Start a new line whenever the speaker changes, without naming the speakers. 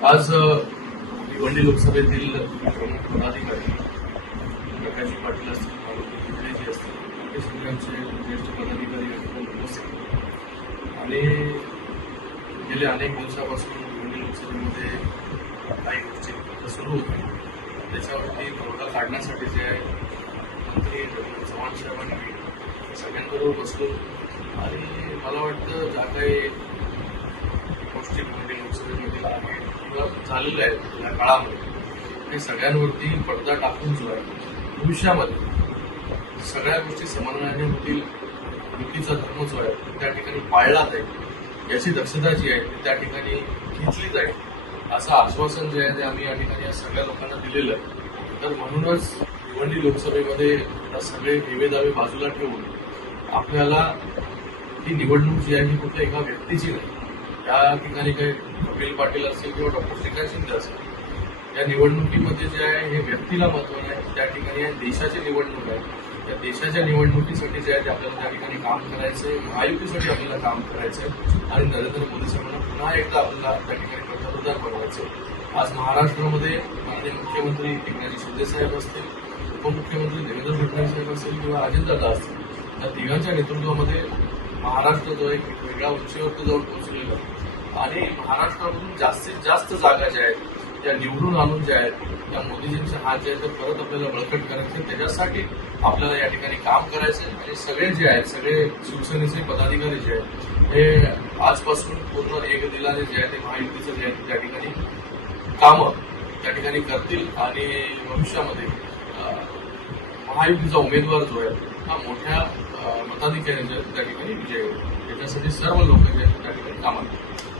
आज भिवंडी लोकसभेतील पदाधिकारी प्रकाशजी पाटील असतील मारुती भिजडेजी असतील हे सगळ्यांचे ज्येष्ठ पदाधिकारी उपस्थित आणि गेले अनेक दिवसापासून भिवंडी लोकसभेमध्ये काही गोष्टी सुरू होत्या. त्याच्यावरती तोडगा काढण्यासाठी जे मंत्री चव्हाण साहेबांनी सगळ्यांबरोबर बसलो आणि मला वाटतं ज्या काही गोष्टी भिवंडी लोकसभेमधील आहेत किंवा आहे या काळामध्ये हे सगळ्यांवरती पडदा टाकून जो आहे भविष्यामध्ये सगळ्या गोष्टी समन्वयाने होतील युतीचा धर्म जो आहे त्या ठिकाणी पाळला जाईल. याची दक्षता जी आहे त्या ठिकाणी घेतली जाईल. असं आश्वासन जे आहे ते आम्ही या ठिकाणी या सगळ्या लोकांना दिलेलं आहे. तर म्हणूनच भिवंडी लोकसभेमध्ये सगळे निवेदावे बाजूला ठेवून आपल्याला ही निवडणूक जी आहे ही कुठल्या एका व्यक्तीची नाही. त्या ठिकाणी काही कपिल पाटील असतील किंवा डॉक्टर श्रीकांत शिंदे असतील या निवडणुकीमध्ये जे आहे हे व्यक्तीला महत्त्व नाही त्या ठिकाणी आहे देशाची निवडणूक आहे. त्या देशाच्या निवडणुकीसाठी जे आहे ते आपल्याला त्या ठिकाणी काम करायचंय. महायुतीसाठी आपल्याला काम करायचंय. आणि नरेंद्र मोदी साहेबांना पुन्हा एकदा आपल्याला त्या ठिकाणी पंतप्रधान बनवायचं आज महाराष्ट्रामध्ये माननीय मुख्यमंत्री एकनाथ शिंदे साहेब असतील उपमुख्यमंत्री देवेंद्र फडणवीस साहेब असतील किंवा अजितदादा असतील या तिघांच्या नेतृत्वामध्ये महाराष्ट्र जो एक वेगळ्या उंचीवरती जाऊन पोहोचलेला. आहे आणि महाराष्ट्रातून जास्तीत जास्त जागा ज्या आहेत त्या निवडून आणून ज्या आहेत त्या मोदीजींचे हात जे आहेत ते परत आपल्याला बळकट करायचे. त्याच्यासाठी आपल्याला या ठिकाणी काम करायचं. आणि सगळे जे आहेत सगळे शिवसेनेचे पदाधिकारी जे आहेत हे आजपासून पूर्ण एक दिलाने जे आहे ते महायुतीचं जे आहे त्या ठिकाणी कामं त्या ठिकाणी करतील. आणि भविष्यामध्ये महायुतीचा उमेदवार जो आहे हा मोठ्या मताधिकाऱ्यांच्या त्या ठिकाणी विजय होईल. त्याच्यासाठी सर्व लोक जे त्या ठिकाणी कामात